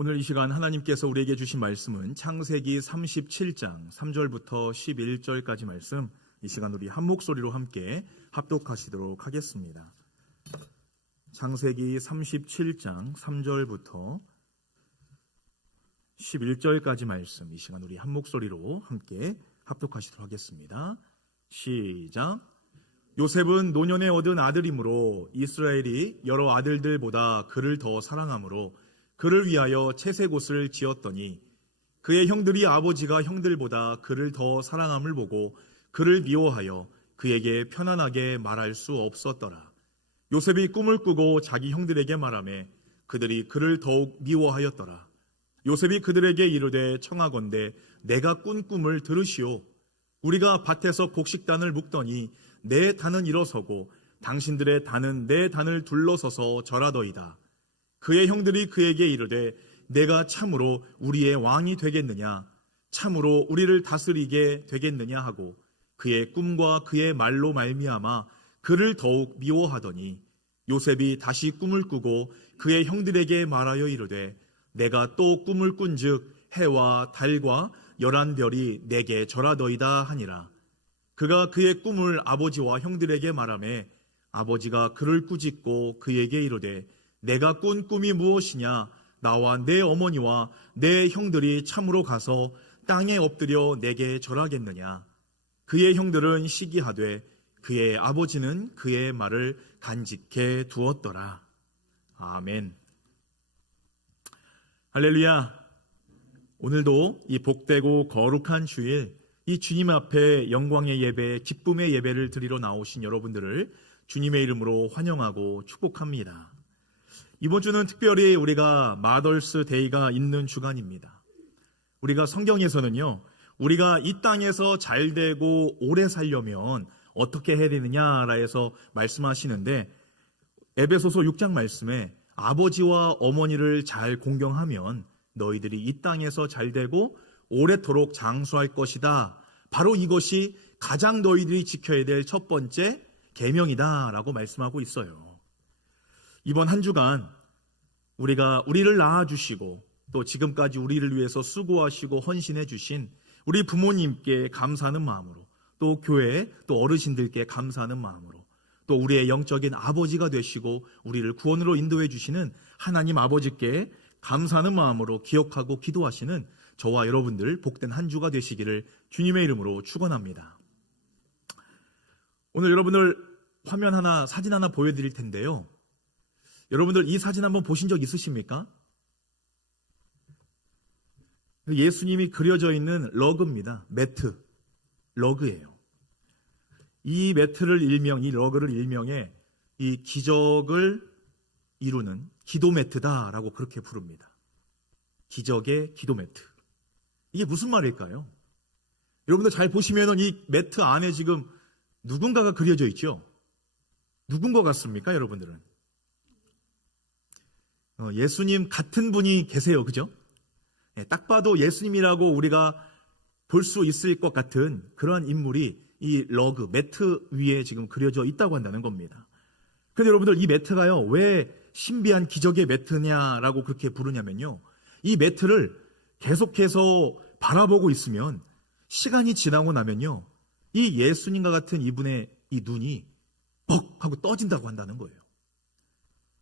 오늘 이 시간 하나님께서 우리에게 주신 말씀은 창세기 37장 3절부터 11절까지 말씀, 이 시간 우리 한 목소리로 함께 합독하시도록 하겠습니다. 창세기 37장 3절부터 11절까지 말씀, 이 시간 우리 한 목소리로 함께 합독하시도록 하겠습니다. 시작. 요셉은 노년에 얻은 아들이므로 이스라엘이 여러 아들들보다 그를 더 사랑하므로 그를 위하여 채색옷을 지었더니 그의 형들이 아버지가 형들보다 그를 더 사랑함을 보고 그를 미워하여 그에게 편안하게 말할 수 없었더라. 요셉이 꿈을 꾸고 자기 형들에게 말하매 그들이 그를 더욱 미워하였더라. 요셉이 그들에게 이르되 청하건대 내가 꾼 꿈을 들으시오. 우리가 밭에서 곡식단을 묶더니 내 단은 일어서고 당신들의 단은 내 단을 둘러서서 절하더이다. 그의 형들이 그에게 이르되 내가 참으로 우리의 왕이 되겠느냐, 참으로 우리를 다스리게 되겠느냐 하고 그의 꿈과 그의 말로 말미암아 그를 더욱 미워하더니 요셉이 다시 꿈을 꾸고 그의 형들에게 말하여 이르되 내가 또 꿈을 꾼즉 해와 달과 11별이 내게 절하더이다 하니라. 그가 그의 꿈을 아버지와 형들에게 말하매 아버지가 그를 꾸짖고 그에게 이르되 내가 꾼 꿈이 무엇이냐? 나와 내 어머니와 내 형들이 참으로 가서 땅에 엎드려 내게 절하겠느냐? 그의 형들은 시기하되 그의 아버지는 그의 말을 간직해 두었더라. 아멘. 할렐루야. 오늘도 이 복되고 거룩한 주일, 이 주님 앞에 영광의 예배, 기쁨의 예배를 드리러 나오신 여러분들을 주님의 이름으로 환영하고 축복합니다. 이번 주는 특별히 우리가 마더스 데이가 있는 주간입니다. 우리가 성경에서는요, 우리가 이 땅에서 잘 되고 오래 살려면 어떻게 해야 되느냐라 해서 말씀하시는데, 에베소서 6장 말씀에 아버지와 어머니를 잘 공경하면 너희들이 이 땅에서 잘 되고 오래도록 장수할 것이다. 바로 이것이 가장 너희들이 지켜야 될 첫 번째 계명이다 라고 말씀하고 있어요. 이번 한 주간 우리를 낳아주시고 또 지금까지 우리를 위해서 수고하시고 헌신해 주신 우리 부모님께 감사하는 마음으로, 또 교회 또 어르신들께 감사하는 마음으로, 또 우리의 영적인 아버지가 되시고 우리를 구원으로 인도해 주시는 하나님 아버지께 감사하는 마음으로 기억하고 기도하시는 저와 여러분들 복된 한 주가 되시기를 주님의 이름으로 축원합니다. 오늘 여러분들 화면 하나, 사진 하나 보여드릴 텐데요. 여러분들 이 사진 한번 보신 적 있으십니까? 예수님이 그려져 있는 러그입니다. 매트, 러그예요. 이 매트를 이 러그를 일명의 이 기적을 이루는 기도 매트다라고 그렇게 부릅니다. 기적의 기도 매트. 이게 무슨 말일까요? 여러분들 잘 보시면은 이 매트 안에 지금 누군가가 그려져 있죠? 누군가 같습니까, 여러분들은? 예수님 같은 분이 계세요. 그죠? 딱 봐도 예수님이라고 우리가 볼 수 있을 것 같은 그런 인물이 이 러그, 매트 위에 지금 그려져 있다고 한다는 겁니다. 그런데 여러분들 이 매트가요, 왜 신비한 기적의 매트냐라고 그렇게 부르냐면요, 이 매트를 계속해서 바라보고 있으면 시간이 지나고 나면요, 이 예수님과 같은 이분의 이 눈이 뻑 하고 떠진다고 한다는 거예요.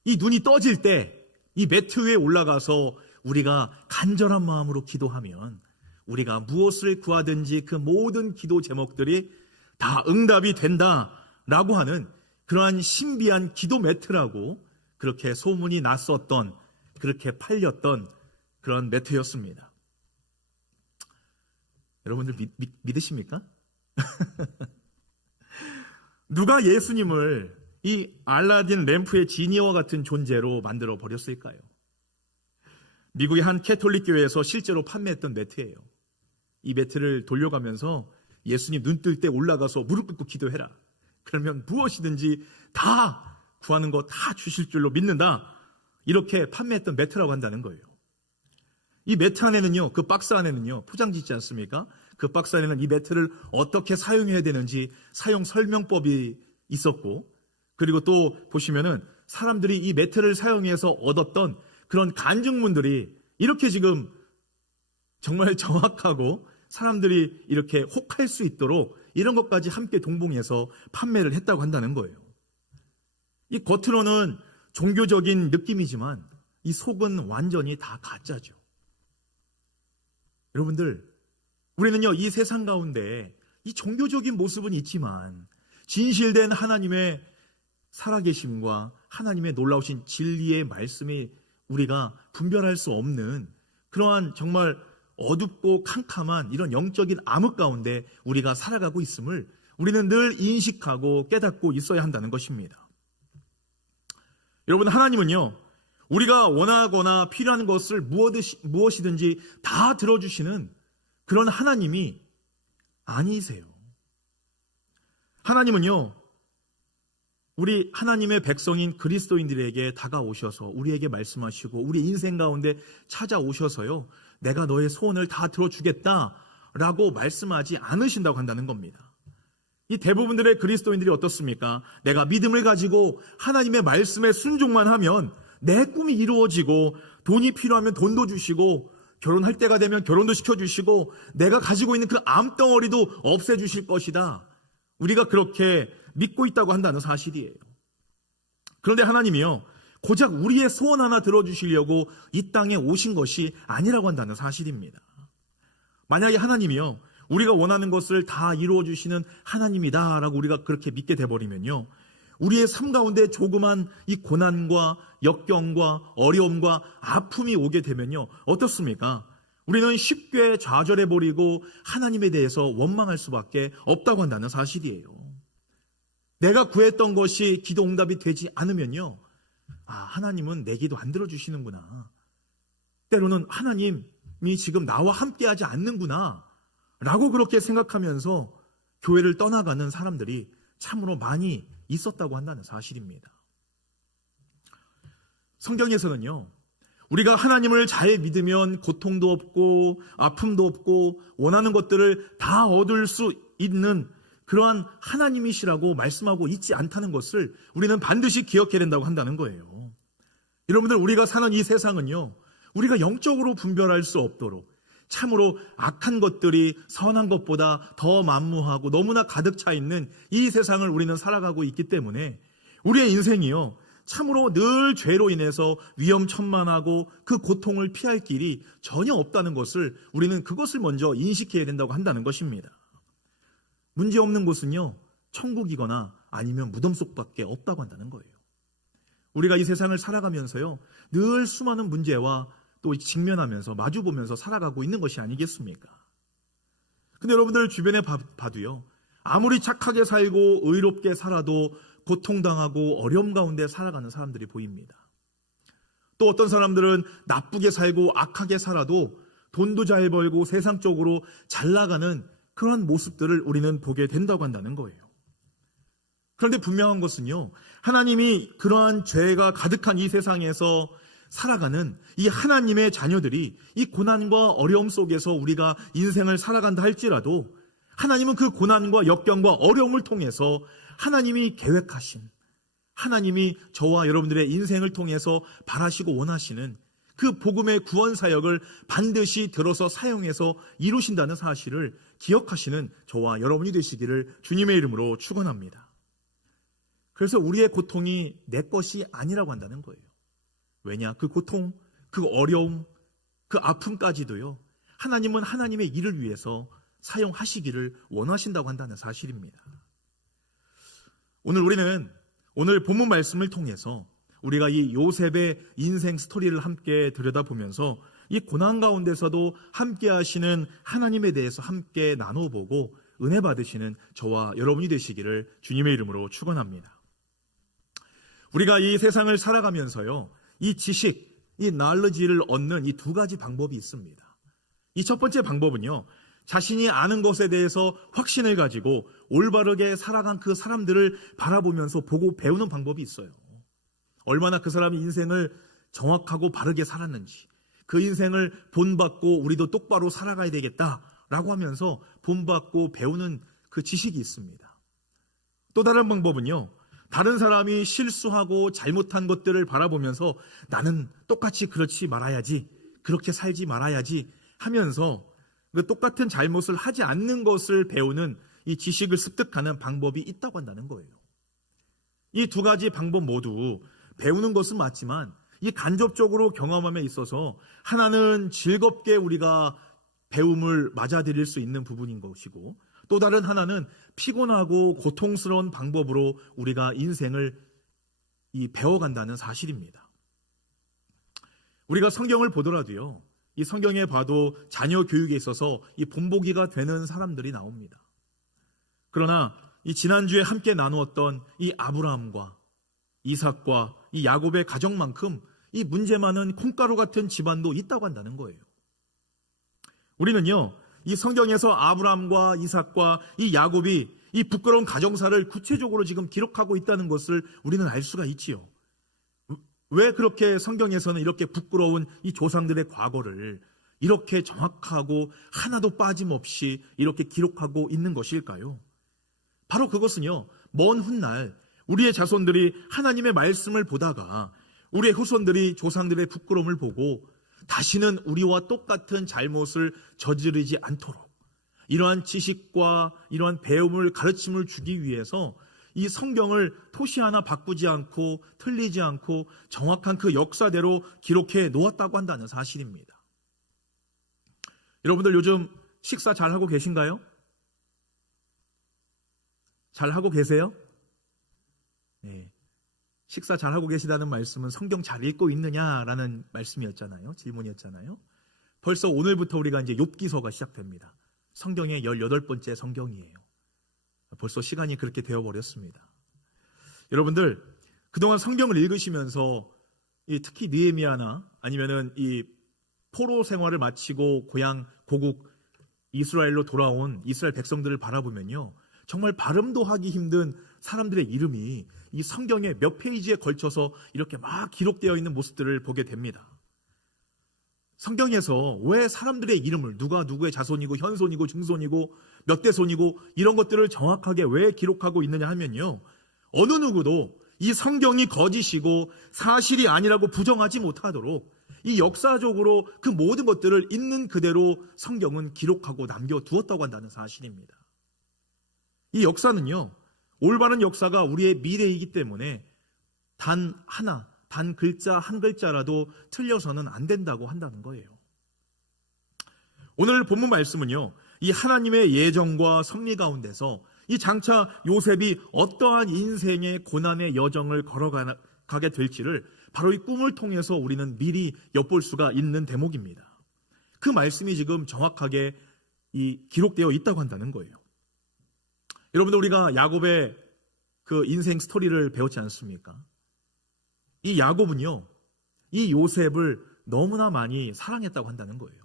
이 눈이 떠질 때 이 매트 위에 올라가서 우리가 간절한 마음으로 기도하면 우리가 무엇을 구하든지 그 모든 기도 제목들이 다 응답이 된다라고 하는 그러한 신비한 기도 매트라고 그렇게 소문이 났었던, 그렇게 팔렸던 그런 매트였습니다. 여러분들 믿으십니까? 누가 예수님을 이 알라딘 램프의 지니와 같은 존재로 만들어 버렸을까요? 미국의 한 캐톨릭 교회에서 실제로 판매했던 매트예요. 이 매트를 돌려가면서 예수님 눈 뜰 때 올라가서 무릎 꿇고 기도해라. 그러면 무엇이든지 다 구하는 거 다 주실 줄로 믿는다. 이렇게 판매했던 매트라고 한다는 거예요. 이 매트 안에는요, 그 박스 안에는요, 포장지 있지 않습니까? 그 박스 안에는 이 매트를 어떻게 사용해야 되는지 사용 설명법이 있었고, 그리고 또 보시면은 사람들이 이 매트를 사용해서 얻었던 그런 간증문들이 이렇게 지금 정말 정확하고 사람들이 이렇게 혹할 수 있도록 이런 것까지 함께 동봉해서 판매를 했다고 한다는 거예요. 이 겉으로는 종교적인 느낌이지만 이 속은 완전히 다 가짜죠. 여러분들, 우리는요, 이 세상 가운데 이 종교적인 모습은 있지만 진실된 하나님의 살아계심과 하나님의 놀라우신 진리의 말씀이 우리가 분별할 수 없는 그러한 정말 어둡고 캄캄한 이런 영적인 암흑 가운데 우리가 살아가고 있음을 우리는 늘 인식하고 깨닫고 있어야 한다는 것입니다. 여러분, 하나님은요, 우리가 원하거나 필요한 것을 무엇이든지 다 들어주시는 그런 하나님이 아니세요. 하나님은요, 우리 하나님의 백성인 그리스도인들에게 다가오셔서 우리에게 말씀하시고 우리 인생 가운데 찾아오셔서요, 내가 너의 소원을 다 들어주겠다라고 말씀하지 않으신다고 한다는 겁니다. 이 대부분들의 그리스도인들이 어떻습니까? 내가 믿음을 가지고 하나님의 말씀에 순종만 하면 내 꿈이 이루어지고 돈이 필요하면 돈도 주시고 결혼할 때가 되면 결혼도 시켜주시고 내가 가지고 있는 그 암덩어리도 없애주실 것이다. 우리가 그렇게 믿고 있다고 한다는 사실이에요. 그런데 하나님이요, 고작 우리의 소원 하나 들어주시려고 이 땅에 오신 것이 아니라고 한다는 사실입니다. 만약에 하나님이요, 우리가 원하는 것을 다 이루어주시는 하나님이다라고 우리가 그렇게 믿게 돼버리면요, 우리의 삶 가운데 조그만 이 고난과 역경과 어려움과 아픔이 오게 되면요, 어떻습니까? 우리는 쉽게 좌절해버리고 하나님에 대해서 원망할 수밖에 없다고 한다는 사실이에요. 내가 구했던 것이 기도 응답이 되지 않으면요, 하나님은 내 기도 안 들어주시는구나. 때로는 하나님이 지금 나와 함께하지 않는구나 라고 그렇게 생각하면서 교회를 떠나가는 사람들이 참으로 많이 있었다고 한다는 사실입니다. 성경에서는요, 우리가 하나님을 잘 믿으면 고통도 없고 아픔도 없고 원하는 것들을 다 얻을 수 있는 그러한 하나님이시라고 말씀하고 있지 않다는 것을 우리는 반드시 기억해야 된다고 한다는 거예요. 여러분들, 우리가 사는 이 세상은요, 우리가 영적으로 분별할 수 없도록 참으로 악한 것들이 선한 것보다 더 만무하고 너무나 가득 차 있는 이 세상을 우리는 살아가고 있기 때문에 우리의 인생이요, 참으로 늘 죄로 인해서 위험천만하고 그 고통을 피할 길이 전혀 없다는 것을 우리는 그것을 먼저 인식해야 된다고 한다는 것입니다. 문제없는 곳은요, 천국이거나 아니면 무덤 속밖에 없다고 한다는 거예요. 우리가 이 세상을 살아가면서요, 늘 수많은 문제와 또 직면하면서 마주보면서 살아가고 있는 것이 아니겠습니까? 근데 여러분들 주변에 봐도요, 아무리 착하게 살고 의롭게 살아도 고통당하고 어려움 가운데 살아가는 사람들이 보입니다. 또 어떤 사람들은 나쁘게 살고 악하게 살아도 돈도 잘 벌고 세상적으로 잘 나가는 그런 모습들을 우리는 보게 된다고 한다는 거예요. 그런데 분명한 것은요, 하나님이 그러한 죄가 가득한 이 세상에서 살아가는 이 하나님의 자녀들이 이 고난과 어려움 속에서 우리가 인생을 살아간다 할지라도 하나님은 그 고난과 역경과 어려움을 통해서 하나님이 계획하신, 하나님이 저와 여러분들의 인생을 통해서 바라시고 원하시는 그 복음의 구원 사역을 반드시 들어서 사용해서 이루신다는 사실을 기억하시는 저와 여러분이 되시기를 주님의 이름으로 축원합니다. 그래서 우리의 고통이 내 것이 아니라고 한다는 거예요. 왜냐? 그 고통, 그 어려움, 그 아픔까지도요, 하나님은 하나님의 일을 위해서 사용하시기를 원하신다고 한다는 사실입니다. 오늘 본문 말씀을 통해서 우리가 이 요셉의 인생 스토리를 함께 들여다보면서 이 고난 가운데서도 함께 하시는 하나님에 대해서 함께 나눠보고 은혜 받으시는 저와 여러분이 되시기를 주님의 이름으로 축원합니다. 우리가 이 세상을 살아가면서요, 이 지식, 이 knowledge를 얻는 이 두 가지 방법이 있습니다. 이 첫 번째 방법은요, 자신이 아는 것에 대해서 확신을 가지고 올바르게 살아간 그 사람들을 바라보면서 보고 배우는 방법이 있어요. 얼마나 그 사람이 인생을 정확하고 바르게 살았는지, 그 인생을 본받고 우리도 똑바로 살아가야 되겠다라고 하면서 본받고 배우는 그 지식이 있습니다. 또 다른 방법은요, 다른 사람이 실수하고 잘못한 것들을 바라보면서 나는 똑같이 그렇지 말아야지, 그렇게 살지 말아야지 하면서 그 똑같은 잘못을 하지 않는 것을 배우는 이 지식을 습득하는 방법이 있다고 한다는 거예요. 이 두 가지 방법 모두 배우는 것은 맞지만 이 간접적으로 경험함에 있어서 하나는 즐겁게 우리가 배움을 맞아들일 수 있는 부분인 것이고, 또 다른 하나는 피곤하고 고통스러운 방법으로 우리가 인생을 배워간다는 사실입니다. 우리가 성경을 보더라도요, 이 성경에 봐도 자녀 교육에 있어서 이 본보기가 되는 사람들이 나옵니다. 그러나 이 지난주에 함께 나누었던 이 아브라함과 이삭과 이 야곱의 가정만큼 이 문제 많은 콩가루 같은 집안도 있다고 한다는 거예요. 우리는요, 이 성경에서 아브라함과 이삭과 이 야곱이 이 부끄러운 가정사를 구체적으로 지금 기록하고 있다는 것을 우리는 알 수가 있지요. 왜 그렇게 성경에서는 이렇게 부끄러운 이 조상들의 과거를 이렇게 정확하고 하나도 빠짐없이 이렇게 기록하고 있는 것일까요? 바로 그것은요, 먼 훗날 우리의 자손들이 하나님의 말씀을 보다가 우리의 후손들이 조상들의 부끄러움을 보고 다시는 우리와 똑같은 잘못을 저지르지 않도록 이러한 지식과 이러한 배움을, 가르침을 주기 위해서 이 성경을 토시 하나 바꾸지 않고 틀리지 않고 정확한 그 역사대로 기록해 놓았다고 한다는 사실입니다. 여러분들 요즘 식사 잘하고 계신가요? 잘하고 계세요? 네. 식사 잘하고 계시다는 말씀은 성경 잘 읽고 있느냐라는 말씀이었잖아요. 질문이었잖아요. 벌써 오늘부터 우리가 이제 욥기서가 시작됩니다. 성경의 18번째 성경이에요. 벌써 시간이 그렇게 되어버렸습니다. 여러분들, 그동안 성경을 읽으시면서 특히 느헤미야나 아니면은 이 포로 생활을 마치고 고향 고국 이스라엘로 돌아온 이스라엘 백성들을 바라보면요, 정말 발음도 하기 힘든 사람들의 이름이 이 성경의 몇 페이지에 걸쳐서 이렇게 막 기록되어 있는 모습들을 보게 됩니다. 성경에서 왜 사람들의 이름을 누가 누구의 자손이고 현손이고 증손이고 몇 대손이고 이런 것들을 정확하게 왜 기록하고 있느냐 하면요, 어느 누구도 이 성경이 거짓이고 사실이 아니라고 부정하지 못하도록 이 역사적으로 그 모든 것들을 있는 그대로 성경은 기록하고 남겨두었다고 한다는 사실입니다. 이 역사는요, 올바른 역사가 우리의 미래이기 때문에 단 하나, 단 글자 한 글자라도 틀려서는 안 된다고 한다는 거예요. 오늘 본문 말씀은요, 이 하나님의 예정과 섭리 가운데서 이 장차 요셉이 어떠한 인생의 고난의 여정을 걸어가게 될지를 바로 이 꿈을 통해서 우리는 미리 엿볼 수가 있는 대목입니다. 그 말씀이 지금 정확하게 기록되어 있다고 한다는 거예요. 여러분들, 우리가 야곱의 그 인생 스토리를 배웠지 않습니까? 이 야곱은요, 이 요셉을 너무나 많이 사랑했다고 한다는 거예요.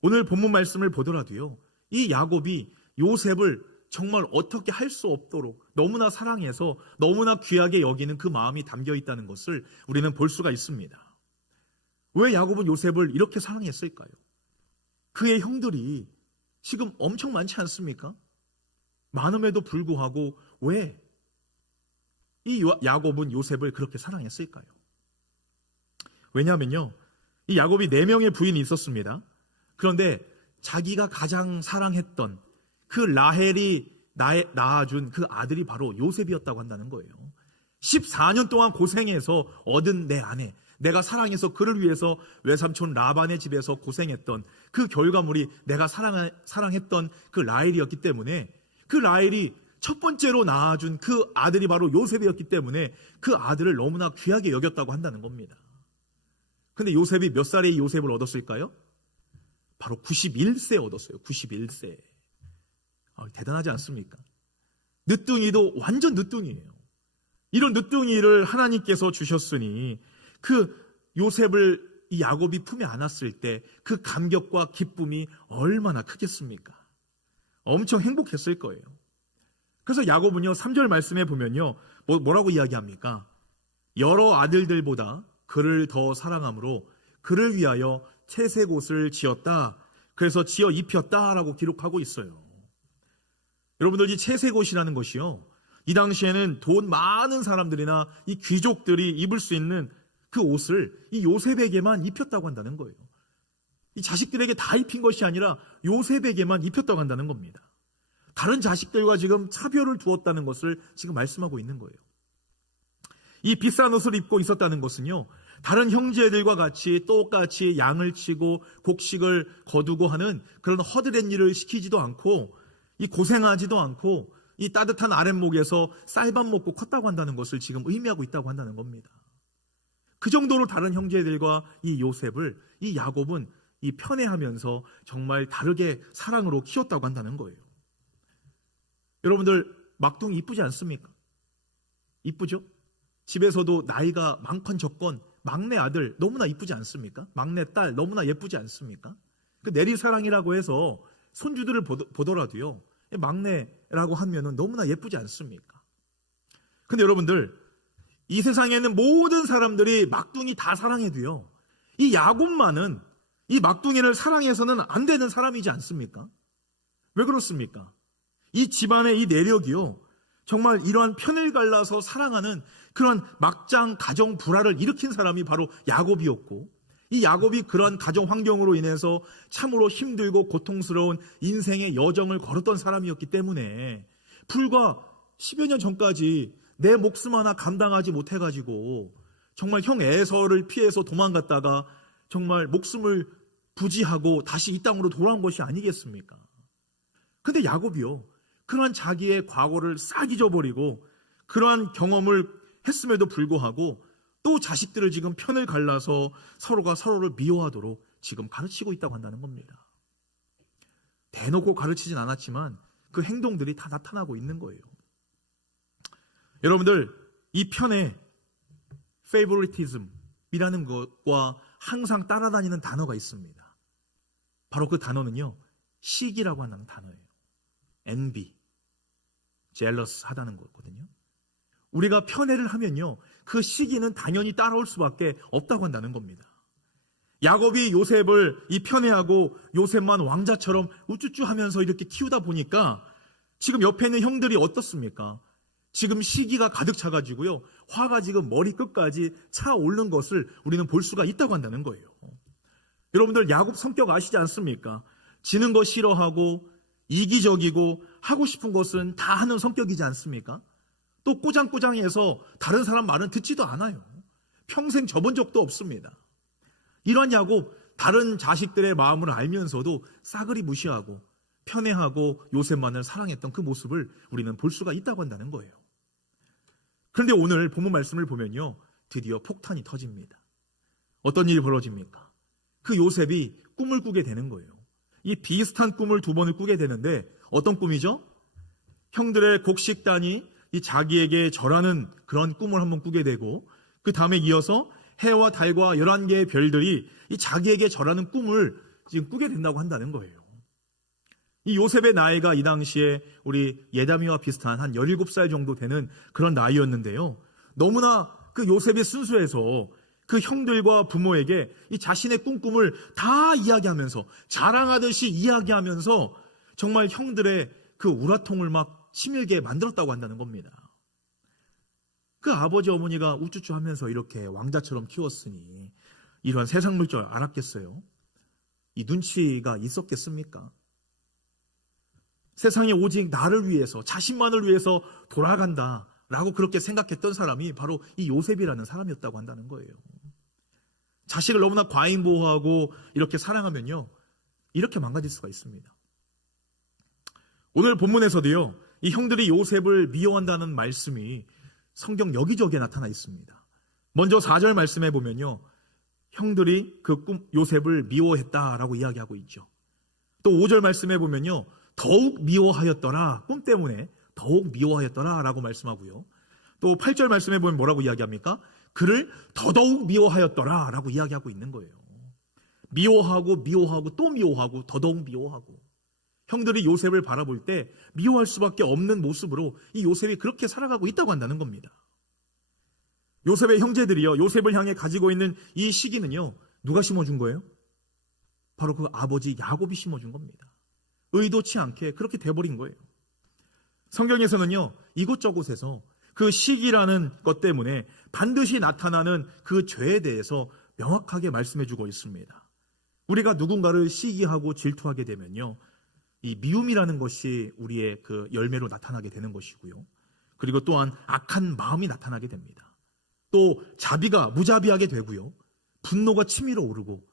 오늘 본문 말씀을 보더라도요, 이 야곱이 요셉을 정말 어떻게 할 수 없도록 너무나 사랑해서 너무나 귀하게 여기는 그 마음이 담겨 있다는 것을 우리는 볼 수가 있습니다. 왜 야곱은 요셉을 이렇게 사랑했을까요? 그의 형들이 지금 엄청 많지 않습니까? 많음에도 불구하고 왜 이 야곱은 요셉을 그렇게 사랑했을까요? 왜냐하면요, 이 야곱이 4명의 부인이 있었습니다. 그런데 자기가 가장 사랑했던 그 라헬이 낳아준 그 아들이 바로 요셉이었다고 한다는 거예요. 14년 동안 고생해서 얻은 내 아내, 내가 사랑해서 그를 위해서 외삼촌 라반의 집에서 고생했던 그 결과물이 내가 사랑했던 그 라헬이었기 때문에, 그 라헬이 첫 번째로 낳아준 그 아들이 바로 요셉이었기 때문에 그 아들을 너무나 귀하게 여겼다고 한다는 겁니다. 근데 요셉이 몇 살에 요셉을 얻었을까요? 바로 91세 얻었어요. 91세. 대단하지 않습니까? 늦둥이도 완전 늦둥이에요. 이런 늦둥이를 하나님께서 주셨으니 그 요셉을 이 야곱이 품에 안았을 때 그 감격과 기쁨이 얼마나 크겠습니까? 엄청 행복했을 거예요. 그래서 야곱은요, 3절 말씀에 보면요, 뭐라고 이야기합니까? 여러 아들들보다 그를 더 사랑함으로 그를 위하여 채색옷을 지었다. 그래서 지어 입혔다라고 기록하고 있어요. 여러분들, 이 채색옷이라는 것이요, 이 당시에는 돈 많은 사람들이나 이 귀족들이 입을 수 있는 그 옷을 이 요셉에게만 입혔다고 한다는 거예요. 이 자식들에게 다 입힌 것이 아니라 요셉에게만 입혔다고 한다는 겁니다. 다른 자식들과 지금 차별을 두었다는 것을 지금 말씀하고 있는 거예요. 이 비싼 옷을 입고 있었다는 것은요, 다른 형제들과 같이 똑같이 양을 치고 곡식을 거두고 하는 그런 허드렛 일을 시키지도 않고, 이 고생하지도 않고, 이 따뜻한 아랫목에서 쌀밥 먹고 컸다고 한다는 것을 지금 의미하고 있다고 한다는 겁니다. 그 정도로 다른 형제들과 이 요셉을, 이 야곱은 이 편애하면서 정말 다르게 사랑으로 키웠다고 한다는 거예요. 여러분들, 막둥이 이쁘지 않습니까? 이쁘죠? 집에서도 나이가 많건 적건 막내 아들 너무나 이쁘지 않습니까? 막내 딸 너무나 예쁘지 않습니까? 그 내리사랑이라고 해서 손주들을 보더라도요, 막내라고 하면은 너무나 예쁘지 않습니까? 근데 여러분들, 이 세상에는 모든 사람들이 막둥이 다 사랑해도요, 이 야곱만은 이 막둥이를 사랑해서는 안 되는 사람이지 않습니까? 왜 그렇습니까? 이 집안의 이 내력이요, 정말 이러한 편을 갈라서 사랑하는 그런 막장 가정 불화를 일으킨 사람이 바로 야곱이었고, 이 야곱이 그러한 가정 환경으로 인해서 참으로 힘들고 고통스러운 인생의 여정을 걸었던 사람이었기 때문에 불과 10여 년 전까지 내 목숨 하나 감당하지 못해가지고 정말 형 에서를 피해서 도망갔다가 정말 목숨을 부지하고 다시 이 땅으로 돌아온 것이 아니겠습니까? 근데 야곱이요, 그러한 자기의 과거를 싹 잊어버리고 그러한 경험을 했음에도 불구하고 또 자식들을 지금 편을 갈라서 서로가 서로를 미워하도록 지금 가르치고 있다고 한다는 겁니다. 대놓고 가르치진 않았지만 그 행동들이 다 나타나고 있는 거예요. 여러분들, 이 편에 favoritism이라는 것과 항상 따라다니는 단어가 있습니다. 바로 그 단어는요, 시기라고 하는 단어예요. envy, jealous 하다는 거거든요. 우리가 편애를 하면요, 그 시기는 당연히 따라올 수밖에 없다고 한다는 겁니다. 야곱이 요셉을 이 편애하고 요셉만 왕자처럼 우쭈쭈 하면서 이렇게 키우다 보니까 지금 옆에 있는 형들이 어떻습니까? 지금 시기가 가득 차가지고요, 화가 지금 머리 끝까지 차오르는 것을 우리는 볼 수가 있다고 한다는 거예요. 여러분들, 야곱 성격 아시지 않습니까? 지는 거 싫어하고 이기적이고 하고 싶은 것은 다 하는 성격이지 않습니까? 또 꼬장꼬장해서 다른 사람 말은 듣지도 않아요. 평생 져본 적도 없습니다. 이러한 야곱, 다른 자식들의 마음을 알면서도 싸그리 무시하고 편애하고 요셉만을 사랑했던 그 모습을 우리는 볼 수가 있다고 한다는 거예요. 그런데 오늘 본문 말씀을 보면요, 드디어 폭탄이 터집니다. 어떤 일이 벌어집니까? 그 요셉이 꿈을 꾸게 되는 거예요. 이 비슷한 꿈을 두 번을 꾸게 되는데 어떤 꿈이죠? 형들의 곡식단이 이 자기에게 절하는 그런 꿈을 한번 꾸게 되고, 그 다음에 이어서 해와 달과 11개의 별들이 이 자기에게 절하는 꿈을 지금 꾸게 된다고 한다는 거예요. 이 요셉의 나이가 이 당시에 우리 예다미와 비슷한 한 17살 정도 되는 그런 나이였는데요, 너무나 그 요셉이 순수해서 그 형들과 부모에게 이 자신의 꿈을 다 이야기하면서 자랑하듯이 이야기하면서 정말 형들의 그 우라통을 막 치밀게 만들었다고 한다는 겁니다. 그 아버지 어머니가 우쭈쭈 하면서 이렇게 왕자처럼 키웠으니 이러한 세상 놀 줄 알았겠어요? 이 눈치가 있었겠습니까? 세상에 오직 나를 위해서, 자신만을 위해서 돌아간다 라고 그렇게 생각했던 사람이 바로 이 요셉이라는 사람이었다고 한다는 거예요. 자식을 너무나 과잉보호하고 이렇게 사랑하면요, 이렇게 망가질 수가 있습니다. 오늘 본문에서도요, 이 형들이 요셉을 미워한다는 말씀이 성경 여기저기에 나타나 있습니다. 먼저 4절 말씀해 보면요, 형들이 그 요셉을 미워했다라고 이야기하고 있죠. 또 5절 말씀해 보면요, 더욱 미워하였더라, 꿈 때문에 더욱 미워하였더라 라고 말씀하고요. 또 8절 말씀해 보면 뭐라고 이야기합니까? 그를 더더욱 미워하였더라 라고 이야기하고 있는 거예요. 미워하고 또 미워하고 더더욱 미워하고, 형들이 요셉을 바라볼 때 미워할 수밖에 없는 모습으로 이 요셉이 그렇게 살아가고 있다고 한다는 겁니다. 요셉의 형제들이요, 요셉을 향해 가지고 있는 이 시기는요, 누가 심어준 거예요? 바로 그 아버지 야곱이 심어준 겁니다. 의도치 않게 그렇게 돼버린 거예요. 성경에서는요, 이곳저곳에서 그 시기라는 것 때문에 반드시 나타나는 그 죄에 대해서 명확하게 말씀해주고 있습니다. 우리가 누군가를 시기하고 질투하게 되면요, 이 미움이라는 것이 우리의 그 열매로 나타나게 되는 것이고요. 그리고 또한 악한 마음이 나타나게 됩니다. 또 자비가 무자비하게 되고요. 분노가 치밀어 오르고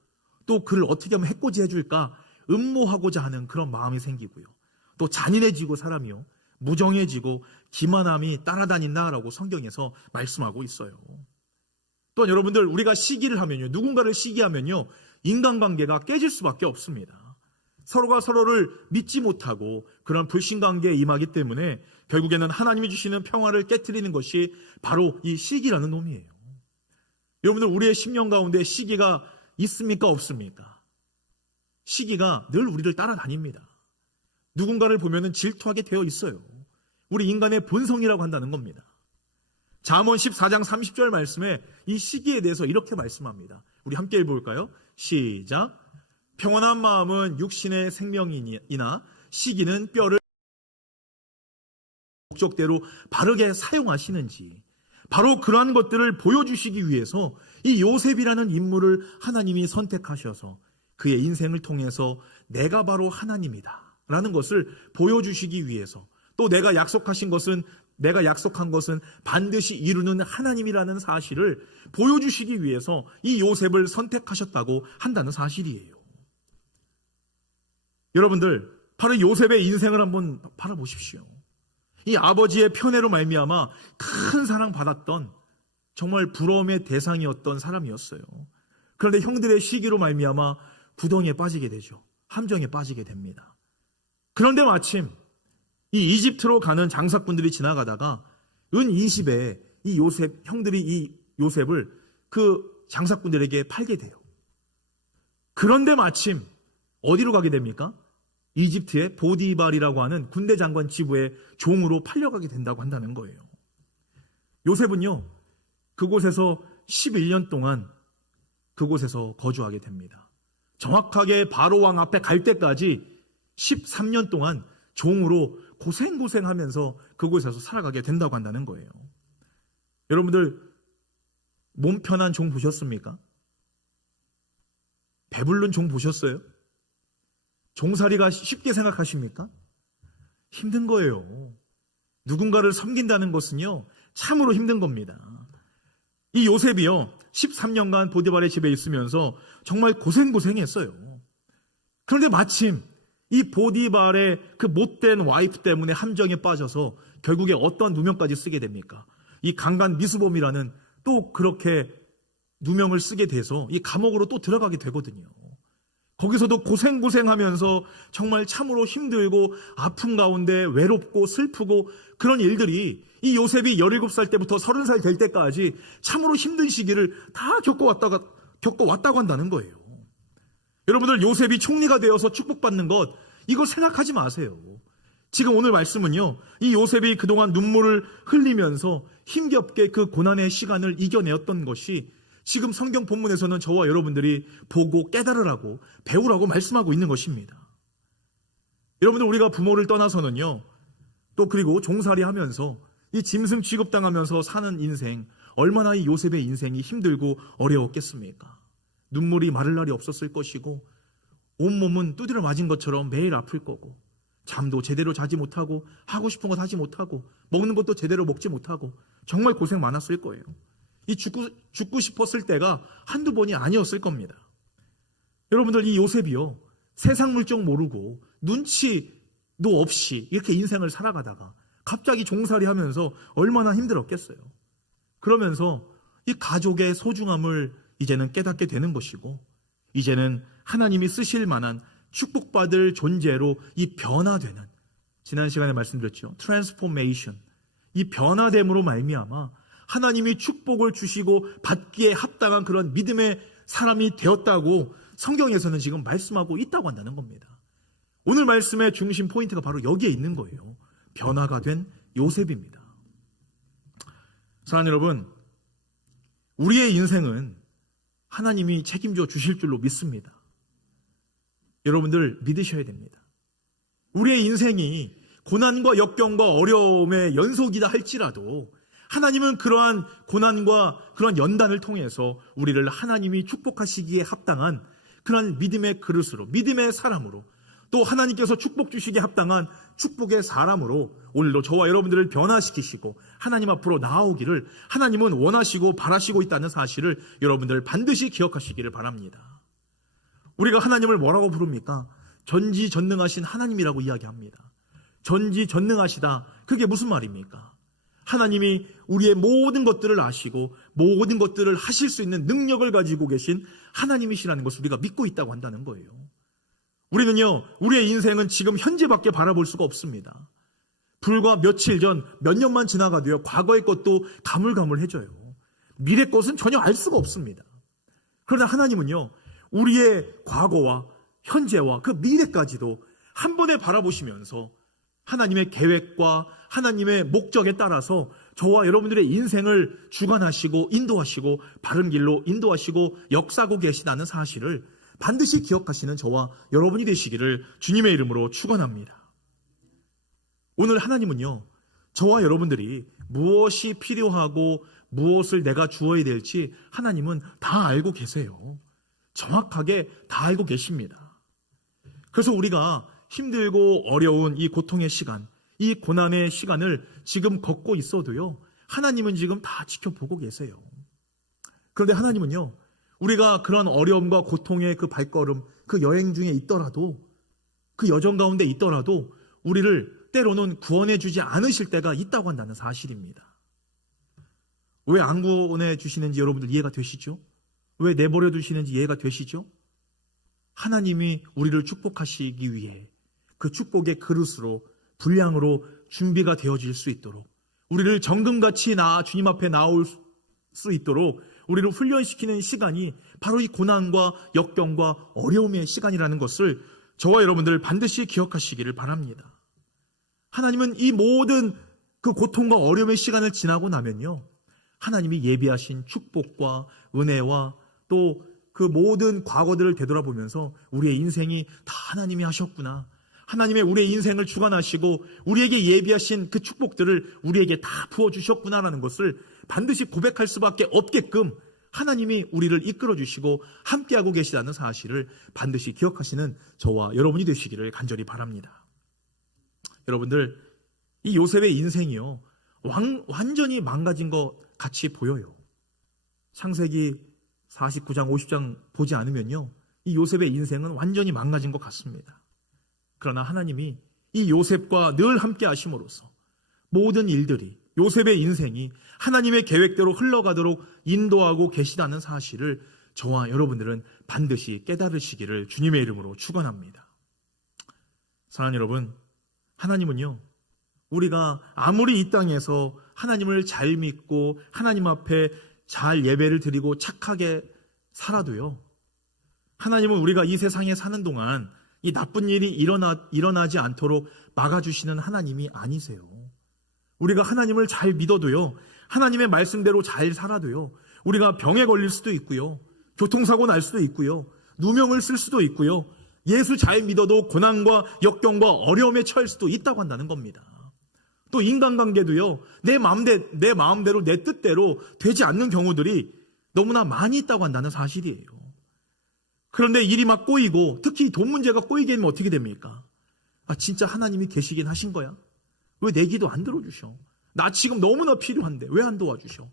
또 그를 어떻게 하면 해코지 해줄까 음모하고자 하는 그런 마음이 생기고요. 또 잔인해지고 사람이요. 무정해지고 기만함이 따라다닌다라고 성경에서 말씀하고 있어요. 또한 여러분들 우리가 시기를 하면요. 누군가를 시기하면요. 인간관계가 깨질 수밖에 없습니다. 서로가 서로를 믿지 못하고 그런 불신관계에 임하기 때문에 결국에는 하나님이 주시는 평화를 깨트리는 것이 바로 이 시기라는 놈이에요. 여러분들 우리의 심령 가운데 시기가 있습니까? 없습니까? 시기가 늘 우리를 따라다닙니다. 누군가를 보면은 질투하게 되어 있어요. 우리 인간의 본성이라고 한다는 겁니다. 잠언 14장 30절 말씀에 이 시기에 대해서 이렇게 말씀합니다. 우리 함께 읽어볼까요? 시작. 평온한 마음은 육신의 생명이나 시기는 뼈를 목적대로 바르게 사용하시는지, 바로 그러한 것들을 보여주시기 위해서 이 요셉이라는 인물을 하나님이 선택하셔서 그의 인생을 통해서 내가 바로 하나님이다 라는 것을 보여주시기 위해서, 또 내가 약속한 것은 반드시 이루는 하나님이라는 사실을 보여주시기 위해서 이 요셉을 선택하셨다고 한다는 사실이에요. 여러분들 바로 요셉의 인생을 한번 바라보십시오. 이 아버지의 편애로 말미암아 큰 사랑받았던 정말 부러움의 대상이었던 사람이었어요. 그런데 형들의 시기로 말미암아 구덩이에 빠지게 되죠. 함정에 빠지게 됩니다. 그런데 마침 이 이집트로 가는 장사꾼들이 지나가다가 은 20에 이 요셉 형들이 이 요셉을 그 장사꾼들에게 팔게 돼요. 그런데 마침 어디로 가게 됩니까? 이집트의 보디발이라고 하는 군대 장관 지부의 종으로 팔려가게 된다고 한다는 거예요. 요셉은요, 그곳에서 11년 동안 그곳에서 거주하게 됩니다. 정확하게 바로왕 앞에 갈 때까지 13년 동안 종으로 고생하면서 그곳에서 살아가게 된다고 한다는 거예요. 여러분들 몸 편한 종 보셨습니까? 배부른 종 보셨어요? 종살이가 쉽게 생각하십니까? 힘든 거예요. 누군가를 섬긴다는 것은요, 참으로 힘든 겁니다. 이 요셉이요, 13년간 보디발의 집에 있으면서 정말 고생했어요. 그런데 마침 이 보디발의 그 못된 와이프 때문에 함정에 빠져서 결국에 어떤 누명까지 쓰게 됩니까? 이 강간 미수범이라는 또 그렇게 누명을 쓰게 돼서 이 감옥으로 또 들어가게 되거든요. 거기서도 고생하면서 정말 참으로 힘들고 아픈 가운데 외롭고 슬프고 그런 일들이 이 요셉이 17살 때부터 30살 될 때까지 참으로 힘든 시기를 다 겪어왔다고 한다는 거예요. 여러분들 요셉이 총리가 되어서 축복받는 것, 이거 생각하지 마세요. 지금 오늘 말씀은요, 이 요셉이 그동안 눈물을 흘리면서 힘겹게 그 고난의 시간을 이겨내었던 것이 지금 성경 본문에서는 저와 여러분들이 보고 깨달으라고 배우라고 말씀하고 있는 것입니다. 여러분들 우리가 부모를 떠나서는요, 또 그리고 종살이 하면서 이 짐승 취급당하면서 사는 인생, 얼마나 이 요셉의 인생이 힘들고 어려웠겠습니까? 눈물이 마를 날이 없었을 것이고 온몸은 두드려 맞은 것처럼 매일 아플 거고 잠도 제대로 자지 못하고 하고 싶은 것 하지 못하고 먹는 것도 제대로 먹지 못하고 정말 고생 많았을 거예요. 이 죽고 싶었을 때가 한두 번이 아니었을 겁니다. 여러분들 이 요셉이요, 세상 물정 모르고 눈치도 없이 이렇게 인생을 살아가다가 갑자기 종살이 하면서 얼마나 힘들었겠어요. 그러면서 이 가족의 소중함을 이제는 깨닫게 되는 것이고, 이제는 하나님이 쓰실 만한 축복받을 존재로 이 변화되는, 지난 시간에 말씀드렸죠, 트랜스포메이션, 이 변화됨으로 말미암아 하나님이 축복을 주시고 받기에 합당한 그런 믿음의 사람이 되었다고 성경에서는 지금 말씀하고 있다고 한다는 겁니다. 오늘 말씀의 중심 포인트가 바로 여기에 있는 거예요. 변화가 된 요셉입니다. 사랑하는 여러분, 우리의 인생은 하나님이 책임져 주실 줄로 믿습니다. 여러분들 믿으셔야 됩니다. 우리의 인생이 고난과 역경과 어려움의 연속이다 할지라도 하나님은 그러한 고난과 그러한 연단을 통해서 우리를 하나님이 축복하시기에 합당한 그런 믿음의 그릇으로, 믿음의 사람으로, 또 하나님께서 축복 주시기에 합당한 축복의 사람으로 오늘도 저와 여러분들을 변화시키시고 하나님 앞으로 나아오기를 하나님은 원하시고 바라시고 있다는 사실을 여러분들 반드시 기억하시기를 바랍니다. 우리가 하나님을 뭐라고 부릅니까? 전지전능하신 하나님이라고 이야기합니다. 전지전능하시다. 그게 무슨 말입니까? 하나님이 우리의 모든 것들을 아시고 모든 것들을 하실 수 있는 능력을 가지고 계신 하나님이시라는 것을 우리가 믿고 있다고 한다는 거예요. 우리는요, 우리의 인생은 지금 현재밖에 바라볼 수가 없습니다. 불과 며칠 전, 몇 년만 지나가도요, 과거의 것도 가물가물해져요. 미래 것은 전혀 알 수가 없습니다. 그러나 하나님은요, 우리의 과거와 현재와 그 미래까지도 한 번에 바라보시면서 하나님의 계획과 하나님의 목적에 따라서 저와 여러분들의 인생을 주관하시고 인도하시고 바른 길로 인도하시고 역사하고 계시다는 사실을 반드시 기억하시는 저와 여러분이 되시기를 주님의 이름으로 축원합니다. 오늘 하나님은요, 저와 여러분들이 무엇이 필요하고 무엇을 내가 주어야 될지 하나님은 다 알고 계세요. 정확하게 다 알고 계십니다. 그래서 우리가 힘들고 어려운 이 고통의 시간, 이 고난의 시간을 지금 걷고 있어도요, 하나님은 지금 다 지켜보고 계세요. 그런데 하나님은요, 우리가 그런 어려움과 고통의 그 발걸음, 그 여행 중에 있더라도, 그 여정 가운데 있더라도 우리를 때로는 구원해 주지 않으실 때가 있다고 한다는 사실입니다. 왜 안 구원해 주시는지 여러분들 이해가 되시죠? 왜 내버려 두시는지 이해가 되시죠? 하나님이 우리를 축복하시기 위해 그 축복의 그릇으로, 분량으로 준비가 되어질 수 있도록, 우리를 정금같이 주님 앞에 나올 수 있도록 우리를 훈련시키는 시간이 바로 이 고난과 역경과 어려움의 시간이라는 것을 저와 여러분들 반드시 기억하시기를 바랍니다. 하나님은 이 모든 그 고통과 어려움의 시간을 지나고 나면요, 하나님이 예비하신 축복과 은혜와 또 그 모든 과거들을 되돌아보면서 우리의 인생이 다 하나님이 하셨구나, 하나님의 우리의 인생을 주관하시고 우리에게 예비하신 그 축복들을 우리에게 다 부어주셨구나라는 것을 반드시 고백할 수밖에 없게끔 하나님이 우리를 이끌어 주시고 함께하고 계시다는 사실을 반드시 기억하시는 저와 여러분이 되시기를 간절히 바랍니다. 여러분들, 이 요셉의 인생이요, 완전히 망가진 것 같이 보여요. 창세기 49장 50장 보지 않으면요, 이 요셉의 인생은 완전히 망가진 것 같습니다. 그러나 하나님이 이 요셉과 늘 함께 하심으로써 모든 일들이, 요셉의 인생이 하나님의 계획대로 흘러가도록 인도하고 계시다는 사실을 저와 여러분들은 반드시 깨달으시기를 주님의 이름으로 축원합니다. 사랑하는 여러분, 하나님은요, 우리가 아무리 이 땅에서 하나님을 잘 믿고 하나님 앞에 잘 예배를 드리고 착하게 살아도요, 하나님은 우리가 이 세상에 사는 동안 이 나쁜 일이 일어나지 않도록 막아주시는 하나님이 아니세요. 우리가 하나님을 잘 믿어도요, 하나님의 말씀대로 잘 살아도요, 우리가 병에 걸릴 수도 있고요, 교통사고 날 수도 있고요, 누명을 쓸 수도 있고요, 예수 잘 믿어도 고난과 역경과 어려움에 처할 수도 있다고 한다는 겁니다. 또 인간관계도요, 내 마음대로 내 뜻대로 되지 않는 경우들이 너무나 많이 있다고 한다는 사실이에요. 그런데 일이 막 꼬이고, 특히 돈 문제가 꼬이게 되면 어떻게 됩니까? 진짜 하나님이 계시긴 하신 거야? 왜 내 기도 안 들어주셔? 나 지금 너무나 필요한데 왜 안 도와주셔?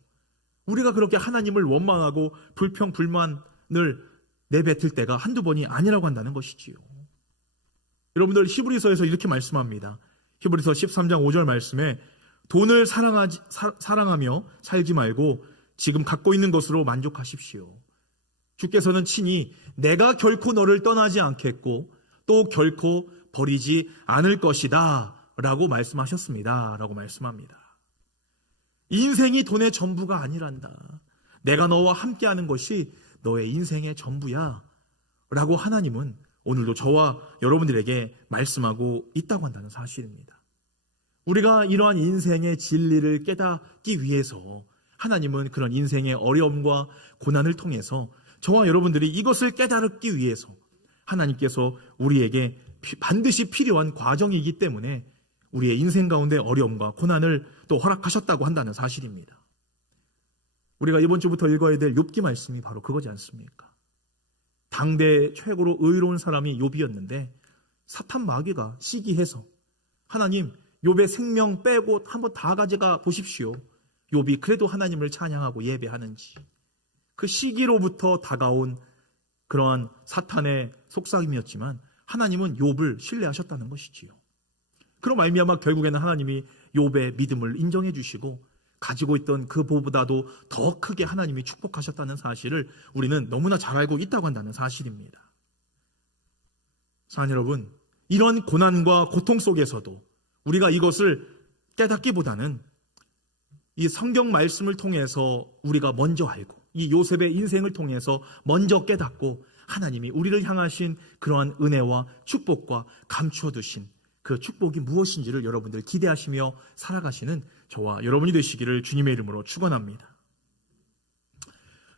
우리가 그렇게 하나님을 원망하고 불평, 불만을 내뱉을 때가 한두 번이 아니라고 한다는 것이지요. 여러분들, 히브리서에서 이렇게 말씀합니다. 히브리서 13장 5절 말씀에 돈을 사랑하며 살지 말고 지금 갖고 있는 것으로 만족하십시오. 주께서는 친히 내가 결코 너를 떠나지 않겠고 또 결코 버리지 않을 것이다 라고 말씀하셨습니다. 라고 말씀합니다. 인생이 돈의 전부가 아니란다. 내가 너와 함께하는 것이 너의 인생의 전부야 라고 하나님은 오늘도 저와 여러분들에게 말씀하고 있다고 한다는 사실입니다. 우리가 이러한 인생의 진리를 깨닫기 위해서 하나님은 그런 인생의 어려움과 고난을 통해서 저와 여러분들이 이것을 깨달기 위해서 하나님께서 우리에게 반드시 필요한 과정이기 때문에 우리의 인생 가운데 어려움과 고난을 또 허락하셨다고 한다는 사실입니다. 우리가 이번 주부터 읽어야 될 욥기 말씀이 바로 그거지 않습니까? 당대 최고로 의로운 사람이 욥이었는데 사탄 마귀가 시기해서 하나님 욥의 생명 빼고 한번 다 가져가 보십시오. 욥이 그래도 하나님을 찬양하고 예배하는지, 그 시기로부터 다가온 그러한 사탄의 속삭임이었지만 하나님은 욥을 신뢰하셨다는 것이지요. 그로 말미암아 결국에는 하나님이 욥의 믿음을 인정해 주시고 가지고 있던 그 보보다도 더 크게 하나님이 축복하셨다는 사실을 우리는 너무나 잘 알고 있다고 한다는 사실입니다. 사랑 여러분, 이런 고난과 고통 속에서도 우리가 이것을 깨닫기보다는 이 성경 말씀을 통해서 우리가 먼저 알고 이 요셉의 인생을 통해서 먼저 깨닫고 하나님이 우리를 향하신 그러한 은혜와 축복과 감춰두신 그 축복이 무엇인지를 여러분들 기대하시며 살아가시는 저와 여러분이 되시기를 주님의 이름으로 축원합니다.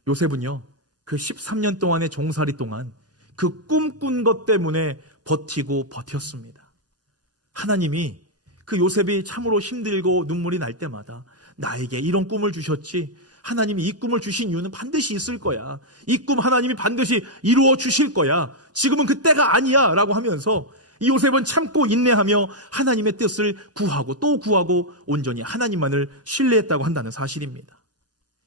요셉은요, 그 13년 동안의 종살이 동안 그 꿈꾼 것 때문에 버티고 버텼습니다. 하나님이 그 요셉이 참으로 힘들고 눈물이 날 때마다 나에게 이런 꿈을 주셨지, 하나님이 이 꿈을 주신 이유는 반드시 있을 거야, 이 꿈 하나님이 반드시 이루어 주실 거야, 지금은 그 때가 아니야 라고 하면서 이 요셉은 참고 인내하며 하나님의 뜻을 구하고 또 구하고 온전히 하나님만을 신뢰했다고 한다는 사실입니다.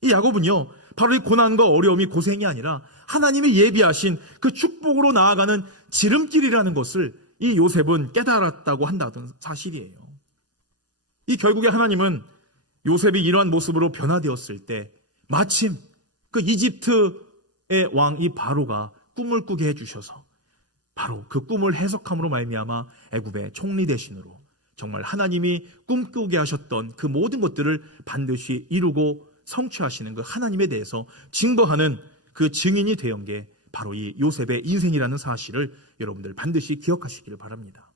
이 야곱은요, 바로 이 고난과 어려움이 고생이 아니라 하나님이 예비하신 그 축복으로 나아가는 지름길이라는 것을 이 요셉은 깨달았다고 한다는 사실이에요. 이 결국에 하나님은 요셉이 이러한 모습으로 변화되었을 때 마침 그 이집트의 왕 이 바로가 꿈을 꾸게 해주셔서 바로 그 꿈을 해석함으로 말미암아 애굽의 총리 대신으로 정말 하나님이 꿈꾸게 하셨던 그 모든 것들을 반드시 이루고 성취하시는 그 하나님에 대해서 증거하는 그 증인이 되었던 게 바로 이 요셉의 인생이라는 사실을 여러분들 반드시 기억하시기를 바랍니다.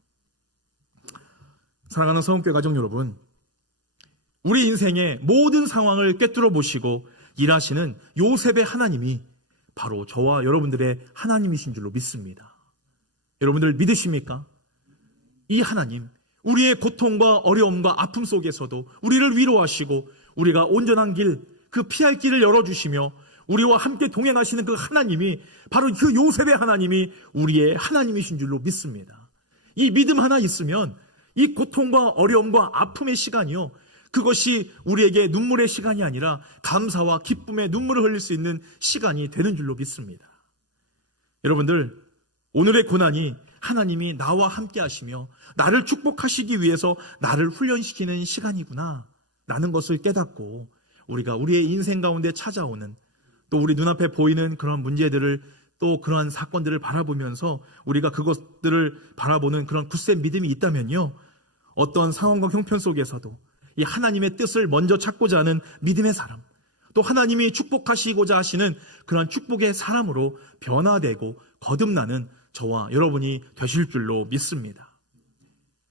사랑하는 성은교회 가족 여러분, 우리 인생의 모든 상황을 꿰뚫어 보시고 일하시는 요셉의 하나님이 바로 저와 여러분들의 하나님이신 줄로 믿습니다. 여러분들 믿으십니까? 이 하나님, 우리의 고통과 어려움과 아픔 속에서도 우리를 위로하시고 우리가 온전한 길, 그 피할 길을 열어주시며 우리와 함께 동행하시는 그 하나님이 바로 그 요셉의 하나님이 우리의 하나님이신 줄로 믿습니다. 이 믿음 하나 있으면 이 고통과 어려움과 아픔의 시간이요, 그것이 우리에게 눈물의 시간이 아니라 감사와 기쁨의 눈물을 흘릴 수 있는 시간이 되는 줄로 믿습니다. 여러분들, 오늘의 고난이 하나님이 나와 함께 하시며 나를 축복하시기 위해서 나를 훈련시키는 시간이구나 라는 것을 깨닫고 우리가 우리의 인생 가운데 찾아오는 또 우리 눈앞에 보이는 그런 문제들을 또 그러한 사건들을 바라보면서 우리가 그것들을 바라보는 그런 굳센 믿음이 있다면요, 어떤 상황과 형편 속에서도 이 하나님의 뜻을 먼저 찾고자 하는 믿음의 사람, 또 하나님이 축복하시고자 하시는 그런 축복의 사람으로 변화되고 거듭나는 저와 여러분이 되실 줄로 믿습니다.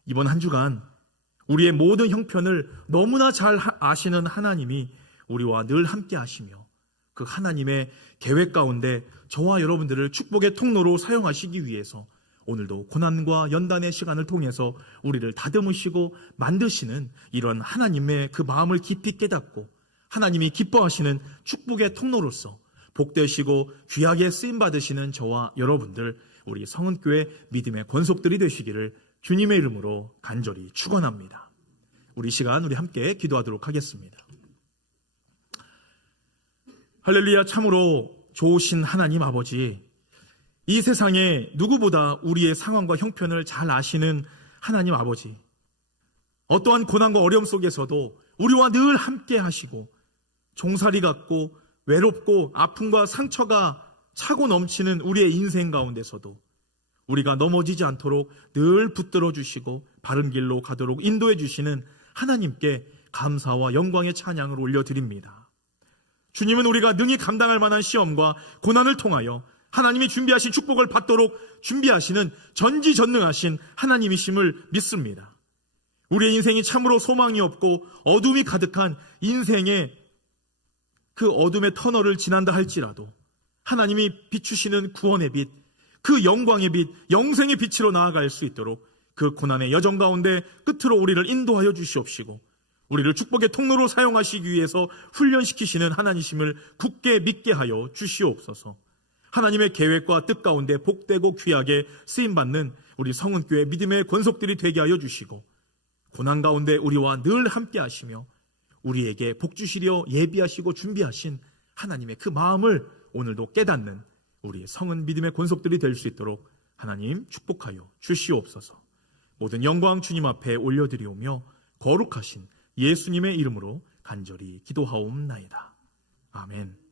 이번 한 주간 우리의 모든 형편을 너무나 잘 아시는 하나님이 우리와 늘 함께 하시며 그 하나님의 계획 가운데 저와 여러분들을 축복의 통로로 사용하시기 위해서 오늘도 고난과 연단의 시간을 통해서 우리를 다듬으시고 만드시는 이런 하나님의 그 마음을 깊이 깨닫고 하나님이 기뻐하시는 축복의 통로로서 복되시고 귀하게 쓰임받으시는 저와 여러분들, 우리 성은교회 믿음의 권속들이 되시기를 주님의 이름으로 간절히 축원합니다. 우리 시간 우리 함께 기도하도록 하겠습니다. 할렐루야. 참으로 좋으신 하나님 아버지, 이 세상에 누구보다 우리의 상황과 형편을 잘 아시는 하나님 아버지, 어떠한 고난과 어려움 속에서도 우리와 늘 함께 하시고 종살이 같고 외롭고 아픔과 상처가 차고 넘치는 우리의 인생 가운데서도 우리가 넘어지지 않도록 늘 붙들어 주시고 바른 길로 가도록 인도해 주시는 하나님께 감사와 영광의 찬양을 올려드립니다. 주님은 우리가 능히 감당할 만한 시험과 고난을 통하여 하나님이 준비하신 축복을 받도록 준비하시는 전지전능하신 하나님이심을 믿습니다. 우리의 인생이 참으로 소망이 없고 어둠이 가득한 인생의 그 어둠의 터널을 지난다 할지라도 하나님이 비추시는 구원의 빛, 그 영광의 빛, 영생의 빛으로 나아갈 수 있도록 그 고난의 여정 가운데 끝으로 우리를 인도하여 주시옵시고 우리를 축복의 통로로 사용하시기 위해서 훈련시키시는 하나님이심을 굳게 믿게 하여 주시옵소서. 하나님의 계획과 뜻 가운데 복되고 귀하게 쓰임받는 우리 성은교회 믿음의 권속들이 되게 하여 주시고, 고난 가운데 우리와 늘 함께 하시며 우리에게 복 주시려 예비하시고 준비하신 하나님의 그 마음을 오늘도 깨닫는 우리 성은 믿음의 권속들이 될 수 있도록 하나님 축복하여 주시옵소서. 모든 영광 주님 앞에 올려드리오며 거룩하신 예수님의 이름으로 간절히 기도하옵나이다. 아멘.